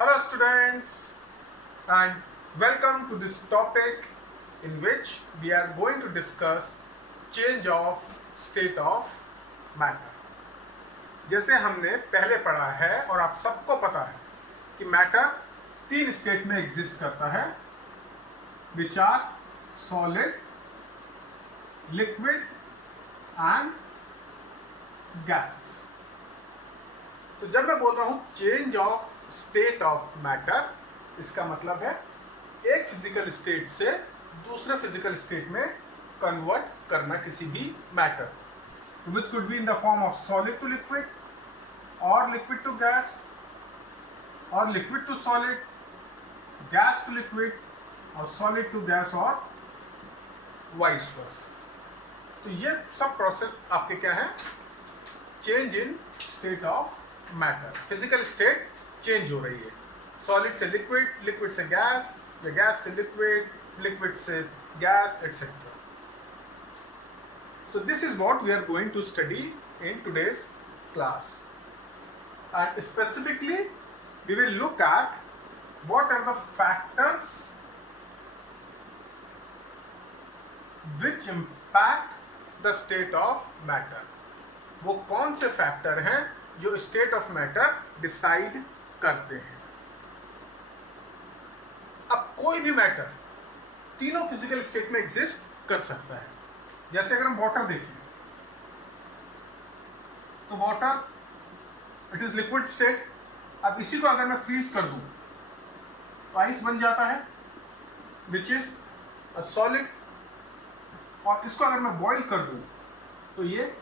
Hello students, and welcome to this topic in which we are going to discuss change of state of matter. जैसे हमने पहले पढ़ा है और आप सबको पता है कि मैटर तीन स्टेट में एग्जिस्ट करता है, which are solid, liquid and gases. तो जब मैं बोल रहा हूं change of state of matter, इसका मतलब है एक फिजिकल स्टेट से दूसरे फिजिकल स्टेट में कन्वर्ट करना किसी भी matter, which could be in the form of solid to liquid और लिक्विड टू गैस और liquid to solid, gas to liquid और सॉलिड टू गैस और वाइस वर्सा. तो ये सब प्रोसेस आपके क्या है? Change in state of matter. Physical state change हो रही है, सॉलिड से लिक्विड, लिक्विड से गैस या गैस से लिक्विड, लिक्विड से gas, etcetera. So this is what we are going to study in today's class, and specifically we will look at what are the factors which impact the state of matter. वो कौन से factor हैं जो state of matter decide करते हैं. अब कोई भी मैटर तीनों फिजिकल स्टेट में एग्जिस्ट कर सकता है. जैसे अगर हम वाटर देखें तो water it is liquid state. अब इसी को अगर मैं फ्रीज कर दूं तो आइस बन जाता है, विच इज अ सॉलिड. और इसको अगर मैं बॉईल कर दूं तो ये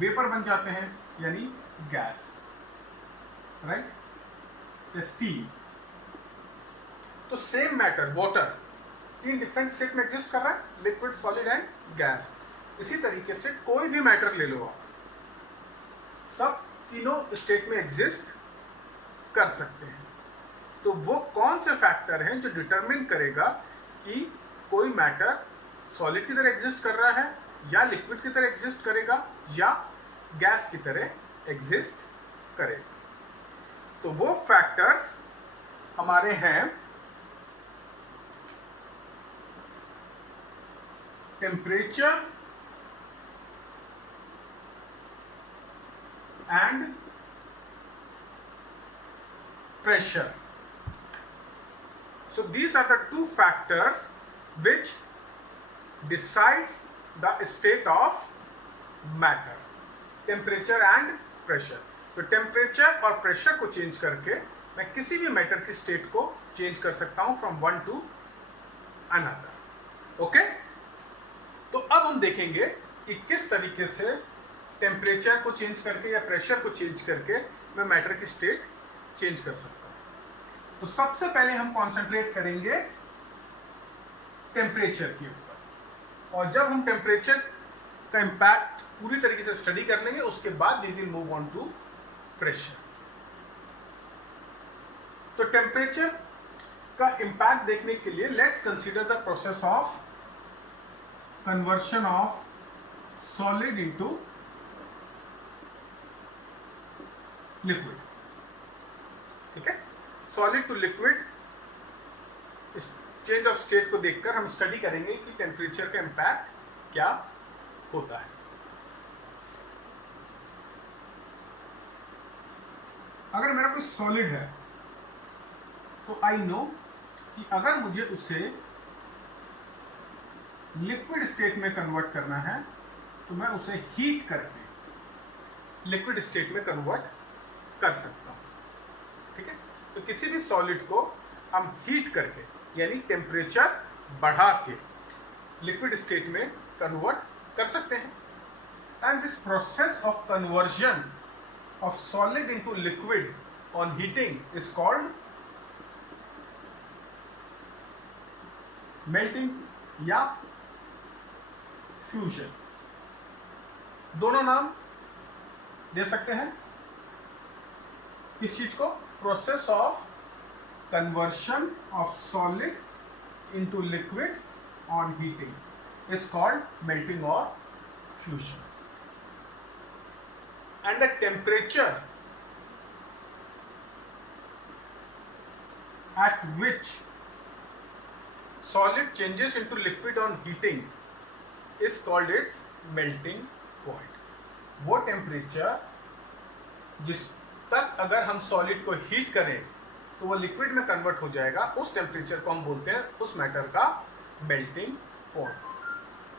वेपर बन जाते हैं, यानी गैस, राइट, या स्टीम. तो सेम मैटर वाटर तीन डिफरेंट स्टेट में एग्जिस्ट कर रहा है, लिक्विड, सॉलिड एंड गैस. इसी तरीके से कोई भी मैटर ले लो आप, सब तीनों स्टेट में एग्जिस्ट कर सकते हैं. तो वो कौन से फैक्टर हैं जो डिटरमिन करेगा कि कोई मैटर सॉलिड की तरह एग्जिस्ट कर रहा है या लिक्विड की तरह एग्जिस्ट करेगा या गैस की तरह एग्जिस्ट करेगा. तो वो फैक्टर्स हमारे हैं temperature and pressure. So these are the two factors which decides the state of matter, temperature and pressure. तो टेम्परेचर और प्रेशर को चेंज करके मैं किसी भी मैटर की स्टेट को चेंज कर सकता हूं from one two another. Okay, तो अब हम देखेंगे कि किस तरीके से टेम्परेचर को चेंज करके या प्रेशर को चेंज करके मैं मैटर की स्टेट चेंज कर सकता हूं. तो सबसे पहले हम कॉन्सेंट्रेट करेंगे टेम्परेचर के ऊपर, और जब हम टेम्परेचर का इंपैक्ट पूरी तरीके से स्टडी कर लेंगे उसके बाद we will move on to pressure. तो टेम्परेचर का इंपैक्ट देखने के लिए let's consider the process of conversion of solid into liquid. ठीक है, सॉलिड टू लिक्विड इस चेंज ऑफ स्टेट को देखकर हम स्टडी करेंगे कि टेम्परेचर का इंपैक्ट क्या होता है. अगर मेरा कोई सॉलिड है तो आई नो कि अगर मुझे उसे लिक्विड स्टेट में कन्वर्ट करना है तो मैं उसे हीट करके लिक्विड स्टेट में कन्वर्ट कर सकता हूं. ठीक है, तो किसी भी सॉलिड को हम हीट करके यानी टेम्परेचर बढ़ा के लिक्विड स्टेट में कन्वर्ट कर सकते हैं. And this process of conversion of solid into liquid on heating is called melting या फ्यूजन. दोनों नाम दे सकते हैं किस चीज को? Process of conversion of solid into liquid on heating is called melting और fusion. and the temperature at which solid changes into liquid on heating is called its melting point. वो टेम्परेचर जिस तक अगर हम सॉलिड को heat करें तो वो लिक्विड में कन्वर्ट हो जाएगा, उस टेम्परेचर को हम बोलते हैं उस मैटर का melting point.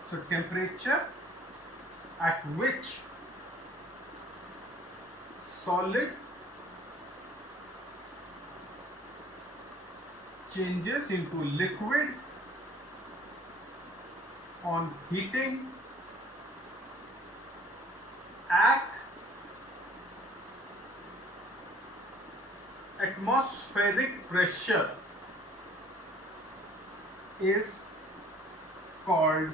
So temperature at which solid changes into liquid on heating at atmospheric pressure is called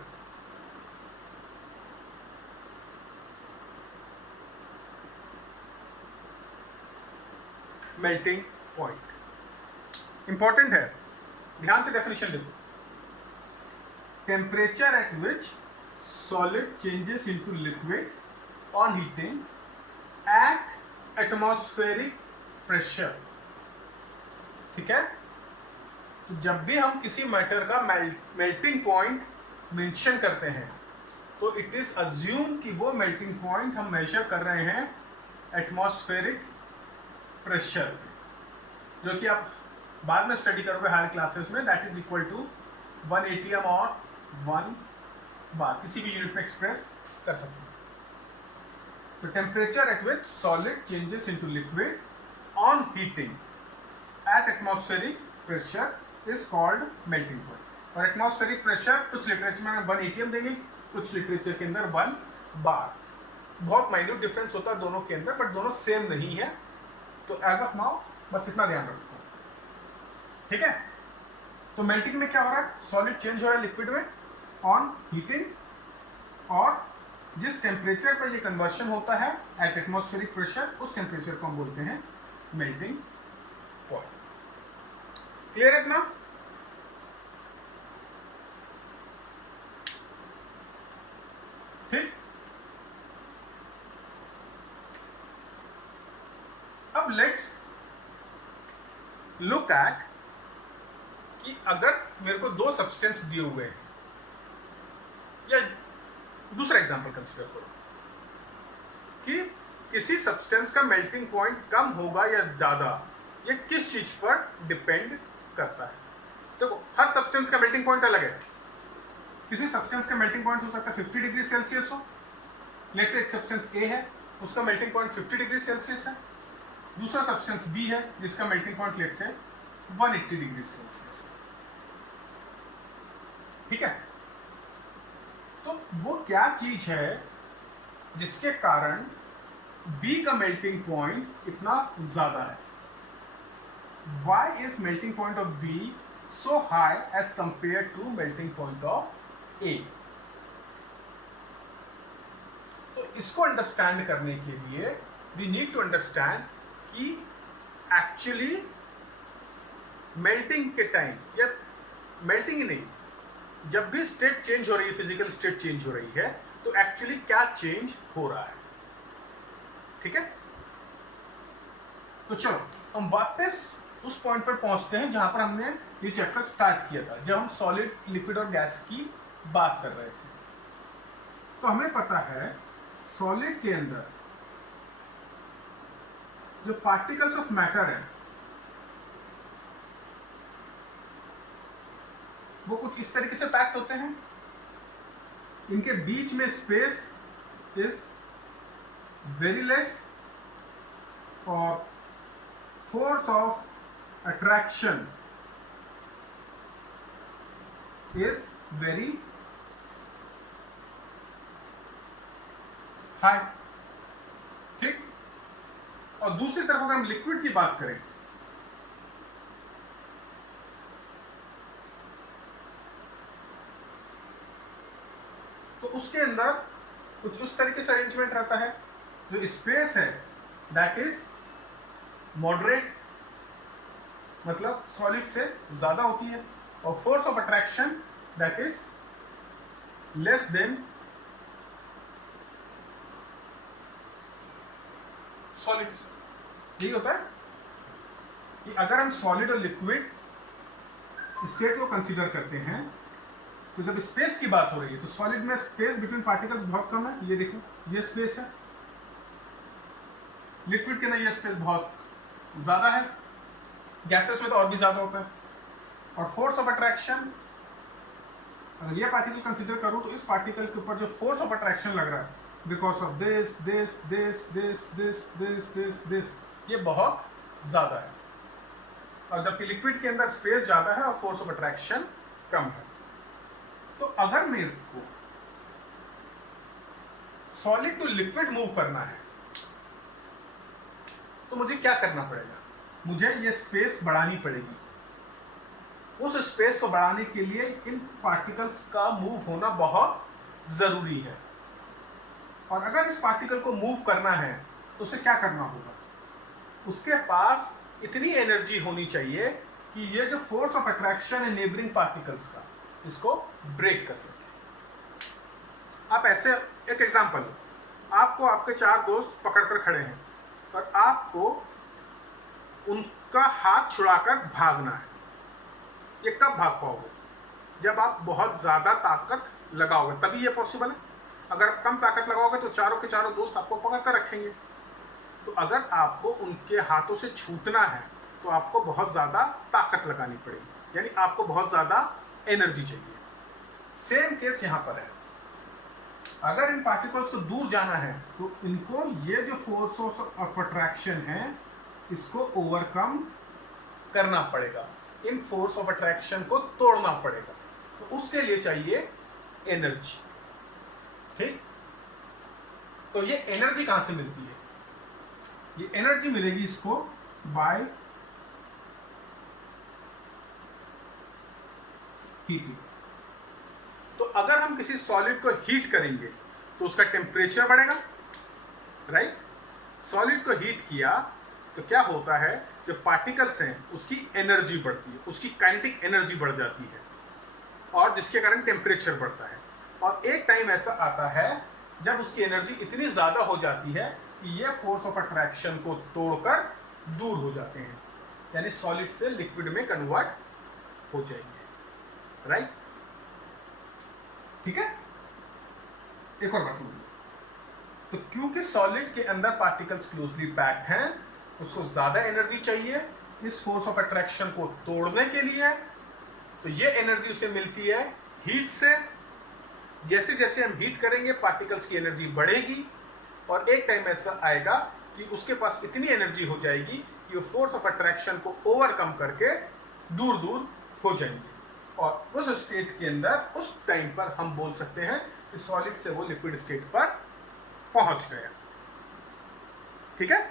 melting point. Important है, ध्यान से डेफिनेशन देखो. Temperature at which solid changes into liquid on heating at atmospheric pressure. ठीक है, तो जब भी हम किसी मैटर का मेल्टिंग पॉइंट मेंशन करते हैं तो इट इज अज्यूम कि वो मेल्टिंग पॉइंट हम मेजर कर रहे हैं एटमॉस्फेरिक प्रेशर, जो कि आप बाद में स्टडी करोगे हायर क्लासेस में. That is equal to 1 atm और 1 बार, किसी भी यूनिट में एक्सप्रेस कर सकते हैं. तो temperature at which solid changes into liquid on heating at atmospheric pressure is called melting point. और एटमॉस्फेरिक प्रेशर कुछ लिटरेचर में 1 atm देंगे, कुछ लिटरेचर के अंदर 1 बार. बहुत माइन्यूट डिफरेंस होता है दोनों के अंदर, बट दोनों सेम नहीं है. तो एज ऑफ नाउ बस इतना ध्यान रखो. ठीक है, तो मेल्टिंग में क्या हो रहा है, सॉलिड चेंज हो रहा है लिक्विड में ऑन हीटिंग, और जिस टेम्परेचर पर ये कन्वर्शन होता है एट एटमॉस्फेरिक प्रेशर, उस टेम्परेचर को हम बोलते हैं मेल्टिंग पॉइंट. क्लियर है इतना? ठीक. अब लेट्स लुक एट कि अगर मेरे को दो सब्सटेंस दिए हुए हैं, या दूसरा एग्जांपल कंसीडर करो कि किसी सब्सटेंस का मेल्टिंग पॉइंट कम होगा या ज्यादा, ये किस चीज पर डिपेंड करता है. देखो, हर सब्सटेंस का मेल्टिंग पॉइंट अलग है. किसी सब्सटेंस का मेल्टिंग पॉइंट हो सकता है 50 डिग्री सेल्सियस हो. लेट्स से एक सब्सटेंस ए है, उसका मेल्टिंग पॉइंट 50 डिग्री सेल्सियस है. दूसरा सब्सटेंस बी है जिसका melting point let's say 180 degree Celsius. ठीक है, तो वो क्या चीज है जिसके कारण B का मेल्टिंग पॉइंट इतना ज्यादा है? Why is melting point of B so high as compared to melting point of A? तो इसको अंडरस्टैंड करने के लिए we need to understand कि एक्चुअली मेल्टिंग के टाइम, या मेल्टिंग ही नहीं, जब भी स्टेट चेंज हो रही है, फिजिकल स्टेट चेंज हो रही है, तो एक्चुअली क्या चेंज हो रहा है. ठीक है, तो चलो हम वापस उस पॉइंट पर पहुंचते हैं जहां पर हमने ये चैप्टर स्टार्ट किया था, जब हम सॉलिड, लिक्विड और गैस की बात कर रहे थे. तो हमें पता है सॉलिड के अंदर जो पार्टिकल्स ऑफ मैटर है वो कुछ इस तरीके से पैक्ड होते हैं. इनके बीच में स्पेस इज वेरी लेस और force of attraction is very high. ठीक, और दूसरी तरफ अगर हम लिक्विड की बात करें तो उसके अंदर कुछ उस तरीके से अरेंजमेंट रहता है, जो स्पेस है दैट इज मॉडरेट, मतलब सॉलिड से ज्यादा होती है, और force of attraction that is less than solids. यही होता है कि अगर हम सॉलिड और लिक्विड स्टेट को कंसीडर करते हैं, तो जब स्पेस की बात हो रही है तो सॉलिड में स्पेस बिटवीन पार्टिकल्स बहुत कम है। ये देखो, ये स्पेस है। लिक्विड के अंदर ये स्पेस बहुत ज़्यादा है, गैसेस में तो और भी ज़्यादा होता है। और फोर्स ऑफ अट्रैक्शन, अगर ये पार्टिकल कंसीडर करूं तो इस पार्टिकल के ऊपर जो फोर्स ऑफ अट्रैक्शन लग रहा है because of this this this this this this this this, ये बहुत ज़्यादा है। और जबकि लिक्विड के अंदर स्पेस ज़्यादा है और फोर्स ऑफ अट्रैक्शन कम है। तो अगर मेरे को सॉलिड टू लिक्विड मूव करना है तो मुझे क्या करना पड़ेगा? मुझे ये स्पेस बढ़ानी पड़ेगी। उस स्पेस को बढ़ाने के लिए इन पार्टिकल्स का मूव होना बहुत जरूरी है। और अगर इस पार्टिकल को मूव करना है तो उसे क्या करना होगा? उसके पास इतनी एनर्जी होनी चाहिए कि ये जो फोर्स ऑफ अट्रैक्शन है नेबरिंग पार्टिकल्स का, इसको ब्रेक कर सके। आप ऐसे, एक एग्जांपल, आपको आपके 4 दोस्त पकड़कर खड़े हैं और आपको उनका हाथ छुड़ाकर भागना है। ये कब भाग पाओगे? जब आप बहुत ज्यादा ताकत लगाओगे, तभी ये पॉसिबल है। अगर आप कम ताकत लगाओगे तो चारों के चारों दोस्त आपको पकड़ कर रखेंगे। तो अगर आपको उनके हाथों से छूटना है तो आपको बहुत ज्यादा ताकत लगानी पड़ेगी, यानी आपको बहुत ज्यादा एनर्जी चाहिए। सेम केस यहां पर है। अगर इन पार्टिकल्स को दूर जाना है तो इनको ये जो फोर्स ऑफ अट्रैक्शन है इसको ओवरकम करना पड़ेगा, इन फोर्स ऑफ अट्रैक्शन को तोड़ना पड़ेगा। तो उसके लिए चाहिए एनर्जी। ठीक, तो ये एनर्जी कहां से मिलती है? ये एनर्जी मिलेगी इसको बाय हीटिंग। तो अगर हम किसी सॉलिड को हीट करेंगे तो उसका टेम्परेचर बढ़ेगा, राइट? सॉलिड को हीट किया तो क्या होता है, जो पार्टिकल्स हैं उसकी एनर्जी बढ़ती है, उसकी काइनेटिक एनर्जी बढ़ जाती है और जिसके कारण टेम्परेचर बढ़ता है। और एक टाइम ऐसा आता है जब उसकी एनर्जी इतनी ज्यादा हो जाती है कि ये फोर्स ऑफ अट्रैक्शन को तोड़कर दूर हो जाते हैं, यानी सॉलिड से लिक्विड में कन्वर्ट हो जाएंगे, राइट? ठीक है, एक और बात सुनिए। तो क्योंकि सॉलिड के अंदर पार्टिकल्स क्लोजली पैक्ड हैं, उसको ज्यादा एनर्जी चाहिए इस फोर्स ऑफ अट्रैक्शन को तोड़ने के लिए। तो ये एनर्जी उसे मिलती है हीट से। जैसे जैसे हम हीट करेंगे पार्टिकल्स की एनर्जी बढ़ेगी और एक टाइम ऐसा आएगा कि उसके पास इतनी एनर्जी हो जाएगी कि वो फोर्स ऑफ अट्रैक्शन को ओवरकम करके दूर दूर हो जाएंगे। और उस स्टेट के अंदर उस टाइम पर हम बोल सकते हैं कि सॉलिड से वो लिक्विड स्टेट पर पहुंच गया। ठीक है,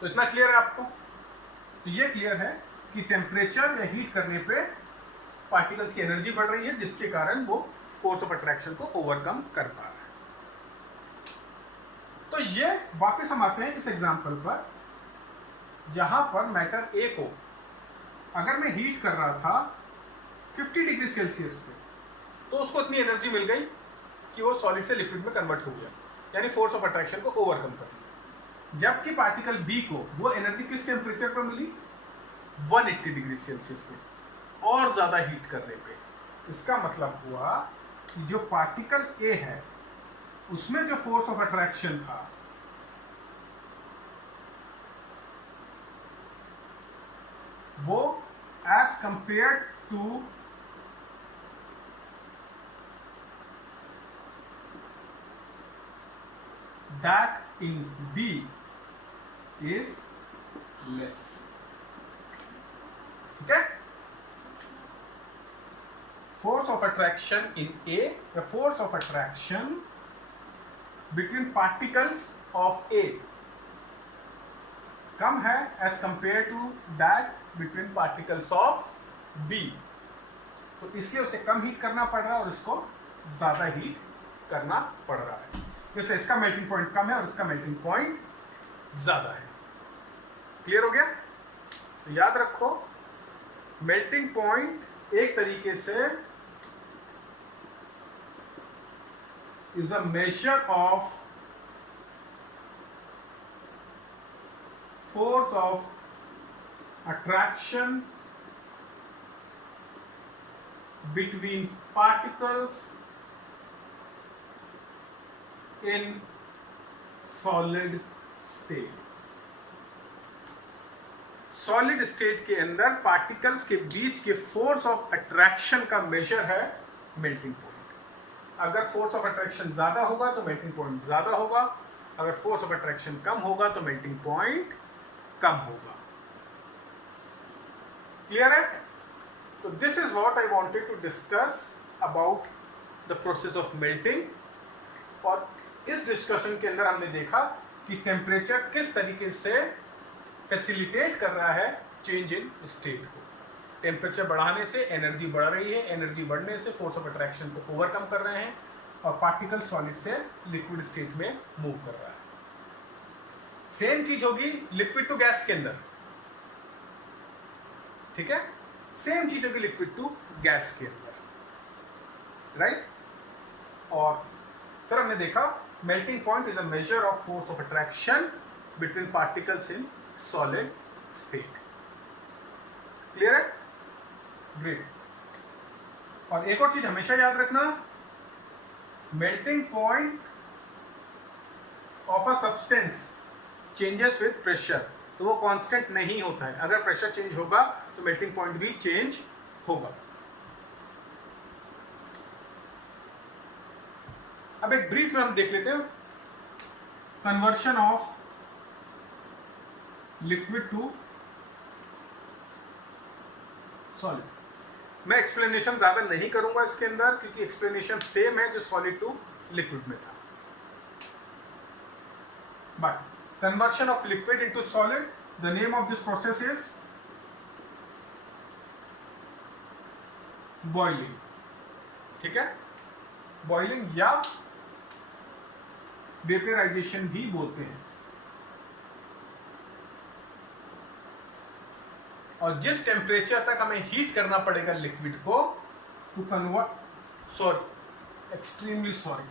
तो इतना क्लियर है आपको? तो ये क्लियर है कि टेम्परेचर या हीट करने पे पार्टिकल्स की एनर्जी बढ़ रही है, जिसके कारण वो फोर्स ऑफ अट्रैक्शन को ओवरकम कर पा रहा है। तो ये वापस हम आते हैं इस एग्जांपल पर, जहां पर मैटर ए को अगर मैं हीट कर रहा था 50 डिग्री सेल्सियस पे, तो उसको इतनी एनर्जी मिल गई कि वो सॉलिड से लिक्विड में कन्वर्ट हो गया, यानी फोर्स ऑफ अट्रैक्शन को ओवरकम कर दिया। जबकि पार्टिकल बी को वो एनर्जी किस टेम्परेचर पर मिली? 180 डिग्री सेल्सियस पे, और ज्यादा हीट करने पे। इसका मतलब हुआ कि जो पार्टिकल ए है उसमें जो फोर्स ऑफ अट्रैक्शन था वो as compare to that in B is less. ठीक है, force of attraction in A, the force of attraction between particles of A कम है as compared to that between particles of B, तो इसलिए उसे कम heat करना पड़ रहा है और इसको ज्यादा हीट करना पड़ रहा है। जैसे इसका मेल्टिंग पॉइंट कम है और इसका मेल्टिंग पॉइंट ज्यादा है। क्लियर हो गया? तो याद रखो, मेल्टिंग पॉइंट एक तरीके से is a measure of force of attraction between particles in solid state. Solid state के अंदर पार्टिकल्स के बीच के फोर्स ऑफ अट्रैक्शन का मेजर है मेल्टिंग पॉइंट। अगर फोर्स ऑफ अट्रैक्शन ज्यादा होगा तो मेल्टिंग पॉइंट ज्यादा होगा, अगर फोर्स ऑफ अट्रैक्शन कम होगा तो मेल्टिंग पॉइंट कम होगा। क्लियर है? तो this is what I wanted to discuss about the process of melting. और इस डिस्कशन के अंदर हमने देखा कि टेम्परेचर किस तरीके से फैसिलिटेट कर रहा है चेंज इन स्टेट को। टेम्परेचर बढ़ाने से एनर्जी बढ़ रही है, एनर्जी बढ़ने से फोर्स ऑफ अट्रैक्शन को ओवरकम कर रहे हैं और पार्टिकल सॉलिड से लिक्विड स्टेट में मूव कर रहा है। सेम चीज होगी लिक्विड टू गैस के अंदर, ठीक है? सेम चीज होगी लिक्विड टू गैस के अंदर, राइट? और फिर हमने देखा melting point is a measure of force of attraction between particles in solid state. Clear है? ग्रेट। और एक और चीज हमेशा याद रखना, melting point of a substance changes with pressure. तो वो कांस्टेंट नहीं होता है, अगर प्रेशर चेंज होगा तो मेल्टिंग पॉइंट भी चेंज होगा। अब एक ब्रीफ में हम देख लेते हैं conversion of liquid to solid. मैं एक्सप्लेनेशन ज्यादा नहीं करूंगा इसके अंदर, क्योंकि एक्सप्लेनेशन सेम है जो सॉलिड टू लिक्विड में था। But conversion of liquid into solid, the name of this process is boiling। ठीक है? बॉइलिंग या वेपराइजेशन भी बोलते हैं। और जिस टेम्परेचर तक हमें हीट करना पड़ेगा लिक्विड को to convert, extremely sorry,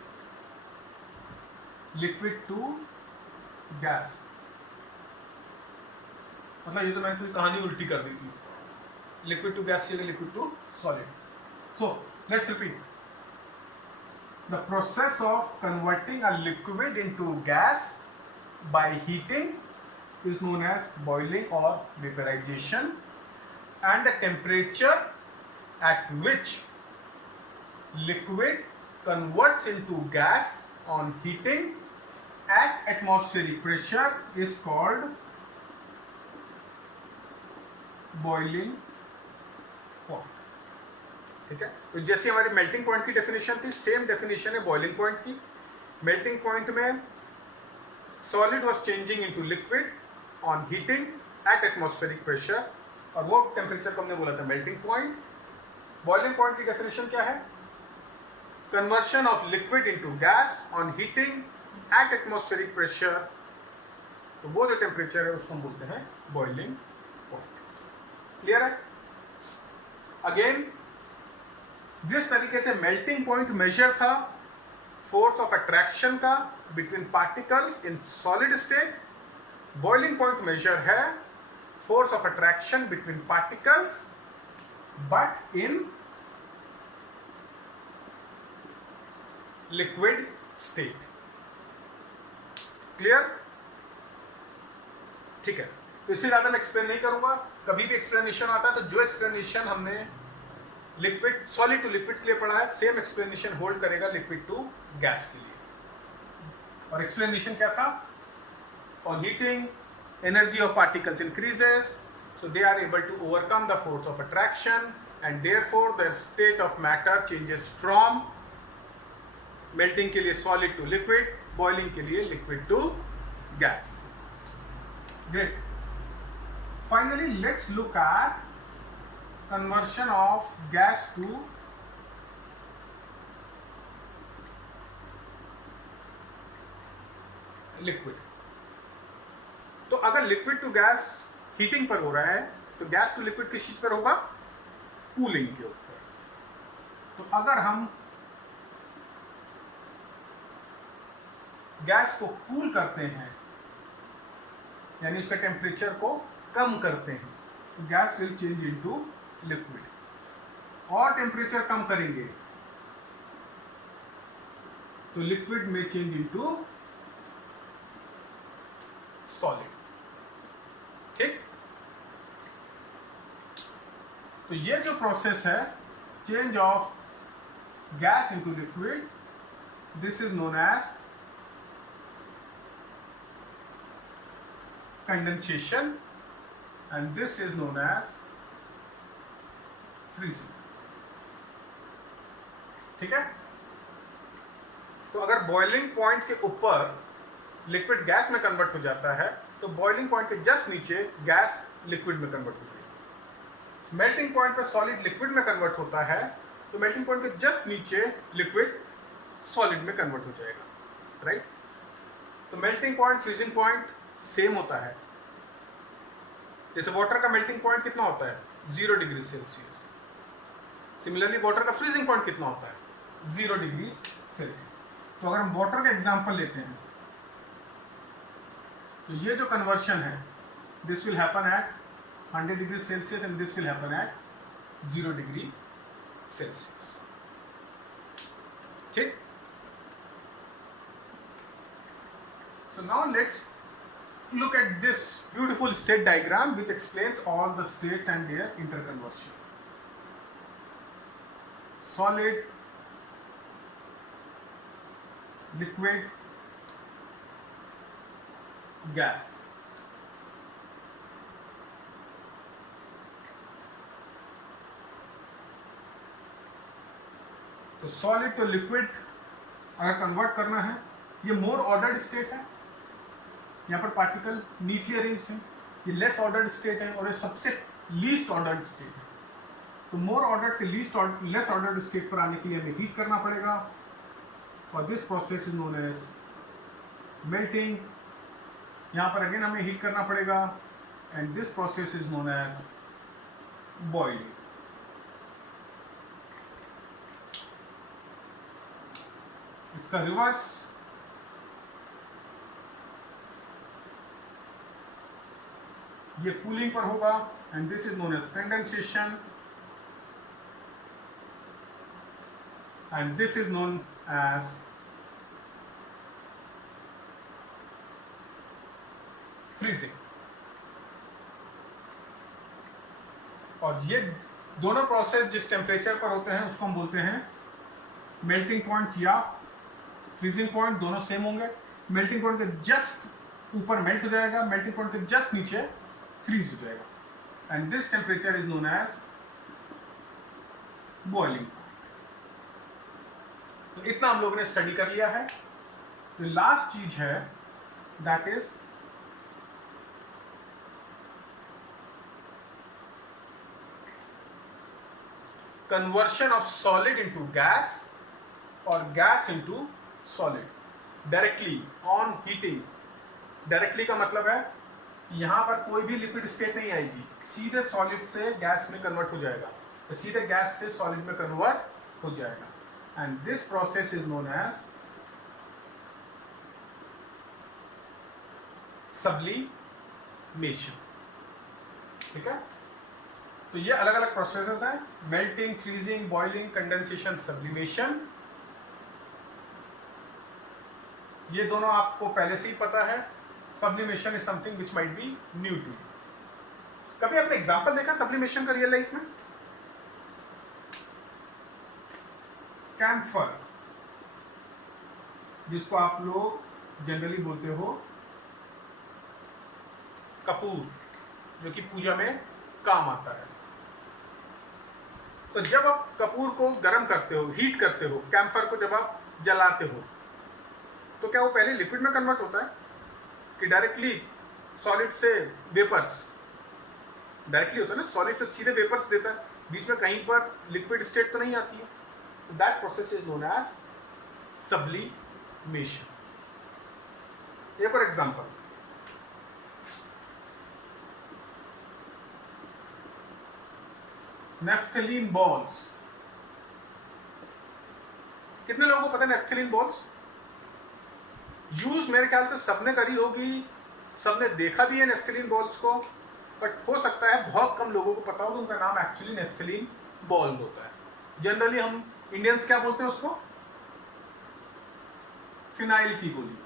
liquid to gas. मतलब ये तो मैंने पूरी कहानी उल्टी कर दी थी, लिक्विड टू गैस से liquid to solid. So let's repeat, the process of converting a liquid into gas by heating is known as boiling or vaporization, and the temperature at which liquid converts into gas on heating at atmospheric pressure is called boiling point। ठीक है? तो जैसे हमारी melting point की definition थी, same definition है boiling point की। Melting point में solid was changing into liquid on heating at atmospheric pressure, और वो टेम्परेचर को हमने बोला था मेल्टिंग पॉइंट। बॉइलिंग पॉइंट की डेफिनेशन क्या है? Conversion of liquid into gas on heating at atmospheric pressure. तो वो जो टेम्परेचर है उसको हम बोलते हैं बॉइलिंग पॉइंट। क्लियर है? अगेन, जिस तरीके से मेल्टिंग पॉइंट मेजर था फोर्स ऑफ अट्रैक्शन का between particles in solid state, boiling point measure है force of attraction between particles but in liquid state. Clear? ठीक है, तो इससे ज्यादा मैं एक्सप्लेन नहीं करूंगा। कभी भी एक्सप्लेनेशन आता है तो जो एक्सप्लेनेशन हमने लिक्विड सॉलिड टू लिक्विड के लिए पढ़ा है, सेम एक्सप्लेनेशन होल्ड करेगा लिक्विड टू गैस के लिए। और एक्सप्लेनेशन क्या था? On heating, energy of particles increases, so they are able to overcome the force of attraction, and therefore their state of matter changes from melting के लिए solid to liquid, boiling के लिए liquid to gas. Great. Finally, let's look at conversion of gas to liquid. तो अगर liquid to gas heating पर हो रहा है तो गैस टू लिक्विड किस चीज पर होगा? कूलिंग के ऊपर। तो अगर हम गैस को कूल करते हैं, यानी उसके टेम्परेचर को कम करते हैं, तो gas will change into liquid. और टेम्परेचर कम करेंगे तो लिक्विड में चेंज इनटू सॉलिड। ठीक, तो ये जो प्रोसेस है change of gas into liquid, this is known as condensation and this is known as freezing। ठीक है, तो अगर बॉइलिंग पॉइंट के ऊपर लिक्विड गैस में कन्वर्ट हो जाता है तो बॉइलिंग पॉइंट के जस्ट नीचे गैस लिक्विड में कन्वर्ट हो जाएगी। मेल्टिंग पॉइंट पर सॉलिड लिक्विड में कन्वर्ट होता है तो मेल्टिंग पॉइंट के जस्ट नीचे लिक्विड सॉलिड में कन्वर्ट हो जाएगा, राइट। तो melting point freezing point same होता है। जैसे वाटर का मेल्टिंग पॉइंट कितना होता है 0 डिग्री सेल्सियस, सिमिलरली वाटर का फ्रीजिंग पॉइंट कितना होता है 0 डिग्री सेल्सियस। तो अगर हम वाटर का एग्जांपल लेते हैं तो ये जो कन्वर्शन है this will happen at 100 degree Celsius and this will happen at 0 degree Celsius. ठीक, so now let's look at this beautiful state diagram which explains all the states and their interconversion. Solid, liquid, gas। तो solid तो liquid अगर convert करना है, ये मोर ordered state है, यहाँ पर पार्टिकल नीटली अरेंज्ड है, ये लेस ऑर्डर्ड स्टेट है और ये सबसे लीस्ट ऑर्डर्ड स्टेट है। तो मोर ऑर्डर्ड से लेस ऑर्डर्ड स्टेट पर आने के लिए हमें हीट करना पड़ेगा और this process is known as melting. यहाँ पर अगेन हमें हीट करना पड़ेगा and this process is known as boiling. इसका रिवर्स ये कूलिंग पर होगा and this is known as condensation and this is known as freezing. और ये दोनों प्रोसेस जिस टेम्परेचर पर होते हैं उसको हम बोलते हैं मेल्टिंग पॉइंट या फ्रीजिंग पॉइंट। दोनों सेम होंगे, मेल्टिंग पॉइंट के जस्ट ऊपर मेल्ट हो जाएगा, मेल्टिंग पॉइंट के जस्ट नीचे फ्रीज हो जाएगा and this temperature is known as boiling point. तो इतना हम लोगों ने स्टडी कर लिया है। तो लास्ट चीज है that is conversion of solid into gas और gas into solid directly on heating. Directly का मतलब है यहां पर कोई भी लिक्विड स्टेट नहीं आएगी, सीधे सॉलिड से गैस में कन्वर्ट हो जाएगा, तो सीधे गैस से सॉलिड में कन्वर्ट हो जाएगा and this process is known as sublimation. ठीक है, तो ये अलग अलग प्रोसेसेस हैं, melting, freezing, boiling, condensation, sublimation. ये दोनों आपको पहले से ही पता है। Sublimation is something which might be new to you. कभी आपने एग्जांपल देखा सब्लिमेशन का रियल लाइफ में? कैम्फर, जिसको आप लोग जनरली बोलते हो कपूर, जो कि पूजा में काम आता है। तो जब आप कपूर को गर्म करते हो, हीट करते हो, कैम्फर को जब आप जलाते हो, तो क्या वो पहले लिक्विड में कन्वर्ट होता है कि डायरेक्टली सॉलिड से वेपर्स? डायरेक्टली होता है ना, सॉलिड से सीधे वेपर्स देता है, बीच में कहीं पर लिक्विड स्टेट तो नहीं आती है। That process is known as sublimation. एक और एग्जांपल, नेफ्थलीन बॉल्स। कितने लोगों को पता है नेफ्थलीन बॉल्स? यूज मेरे ख्याल से सबने करी होगी, सबने देखा भी है नेफ्थलीन बॉल्स को, बट हो सकता है बहुत कम लोगों को पता हो कि उनका नाम एक्चुअली नेफ्थलीन बॉल होता है। जनरली हम इंडियंस क्या बोलते हैं उसको, फिनाइल की गोली।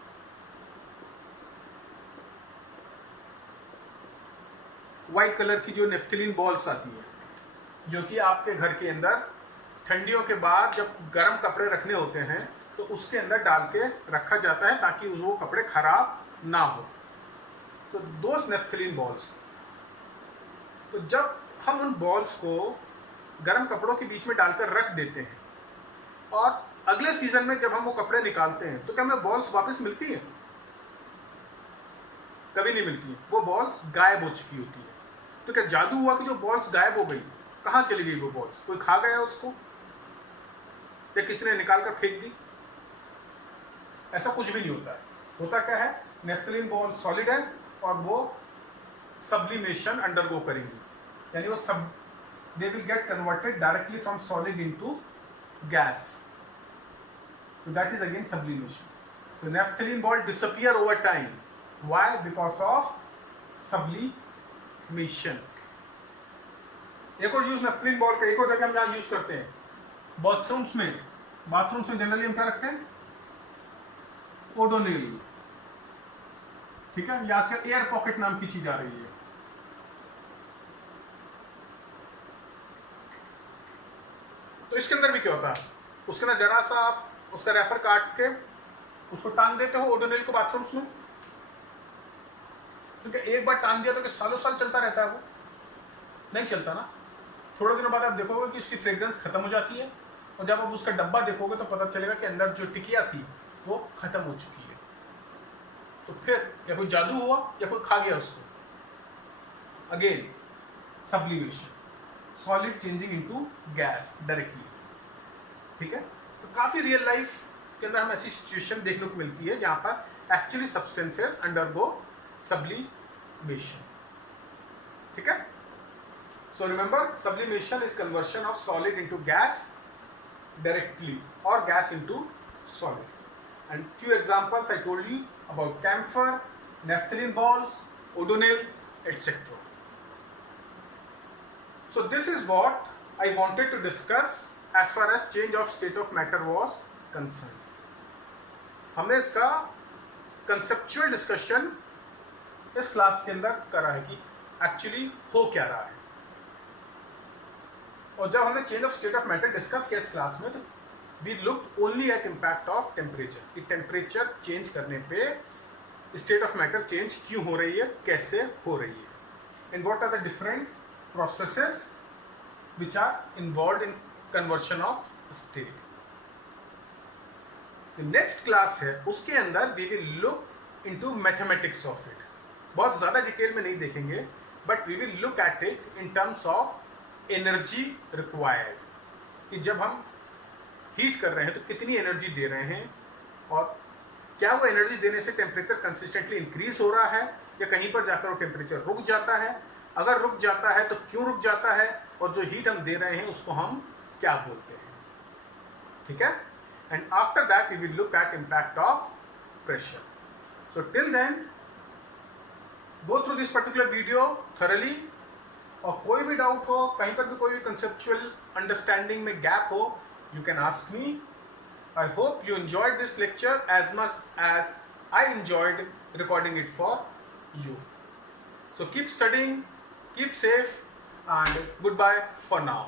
व्हाइट कलर की जो नेफ्थलीन बॉल्स आती है, जो कि आपके घर के अंदर ठंडियों के बाद जब गर्म कपड़े रखने होते हैं तो उसके अंदर डाल के रखा जाता है ताकि वो कपड़े खराब ना हो। तो दोस्त नेफ्थलीन बॉल्स, तो जब हम उन बॉल्स को गर्म कपड़ों के बीच में डालकर रख देते हैं और अगले सीजन में जब हम वो कपड़े निकालते हैं तो क्या हमें बॉल्स वापस मिलती है? कभी नहीं मिलती है, वो बॉल्स गायब हो चुकी होती है। तो क्या जादू हुआ कि जो बॉल्स गायब हो गई? कहाँ चली गई वो बॉल्स? कोई खा गया उसको या किसी ने निकाल कर फेंक दी? ऐसा कुछ भी नहीं होता है। होता क्या है, नेफ्थलीन बॉल सॉलिड है और वो सब्लिमेशन अंडरगो करेंगी, यानी वो सब they will get converted directly from solid into gas. So that is again sublimation. So naphthalene ball disappear over time. Why? Because of sublimation. एक और यूज naphthalene ball का एक और जगह हम यहाँ यूज करते हैं, बाथरूम्स में। बाथरूम्स में जनरली हम क्या रखते हैं? ओडोनिल, ठीक है। या आजकल एयर पॉकेट नाम की चीज आ रही है। तो इसके अंदर भी क्या होता है, उसके ना जरा सा आप उसका रैपर काट के उसको टांग देते हो ओडोनिल को बाथरूम्स में, क्योंकि एक बार टांग दिया तो कि सालों साल चलता रहता है? वो नहीं चलता ना। थोड़े दिनों बाद आप देखोगे कि उसकी फ्रेग्रेंस खत्म हो जाती है और जब आप उसका डब्बा देखोगे तो पता चलेगा कि अंदर जो टिकिया थी वो खत्म हो चुकी है। तो फिर या कोई जादू हुआ या कोई खा गया उसको। Again sublimation, solid changing into gas directly, ठीक है। तो काफी रियल लाइफ के अंदर हम ऐसी सिचुएशन देखने को मिलती है जहां पर एक्चुअली सब्सटेंसेस अंडरगो सब्लिमेशन, ठीक है। So remember, sublimation is conversion of solid into gas directly or gas into solid. And few examples I told you about camphor, naphthalene balls, odonil, etc. So this is what I wanted to discuss as far as change of state of matter was concerned. हमने इसका conceptual discussion इस class के अंदर करा है कि actually हो क्या रहा है। और जब हमने change of state of matter discuss किया इस क्लास में तो we looked only at impact of temperature, कि टेम्परेचर चेंज करने पे स्टेट ऑफ मैटर चेंज क्यों हो रही है, कैसे हो रही है, and what are the different processes which are involve in conversion of state. Next class है उसके अंदर we will look into mathematics of it. बहुत ज़्यादा डिटेल में नहीं देखेंगे but we will look at it in terms of energy required, कि जब हम हीट कर रहे हैं तो कितनी एनर्जी दे रहे हैं और क्या वो एनर्जी देने से टेम्परेचर कंसिस्टेंटली इंक्रीज हो रहा है या कहीं पर जाकर वो टेम्परेचर रुक जाता है। अगर रुक जाता है तो क्यों रुक जाता है और जो हीट हम दे रहे हैं उसको हम क्या बोलते हैं, ठीक है। And after that we will look at impact of pressure. So till then go through this particular video thoroughly, और कोई भी डाउट हो, कहीं पर भी कोई भी कंसेप्चुअल अंडरस्टैंडिंग में गैप हो, you can ask me. I hope you enjoyed this lecture as much as I enjoyed recording it for you. So keep studying, keep safe, and goodbye for now.